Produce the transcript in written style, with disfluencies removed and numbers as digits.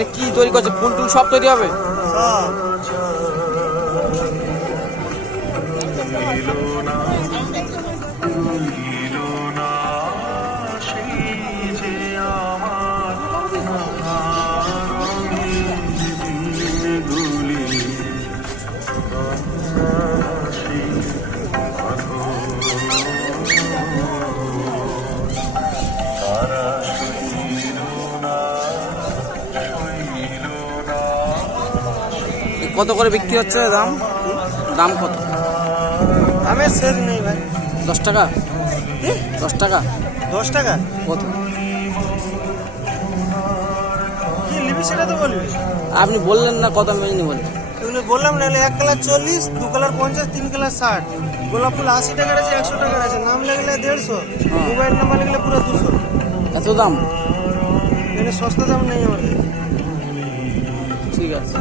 এটা কি তৈরি করছে? ফুল টুল সব তৈরি হবে? সব কত করে বিক্রি হচ্ছে দাম? দাম কত? দামের শেষ নেই ভাই। 10 টাকা? কি 10 টাকা? 10 টাকা? কত কি নিবি সেটা তো বলবি। আপনি বললেন না কত, আমি জানি বলি। এগুলো বললাম না, 1 কালার 40, 2 কালার 50, 3 কালার 60। গোলাপ ফুল 80 টাকার আছে, 100 টাকার আছে, নাম লাগলে 150, মোবাইল নাম্বার লাগলে পুরো 200। এত দাম? এখানে সস্তা দাম নেই আমাদের। ঠিক আছে।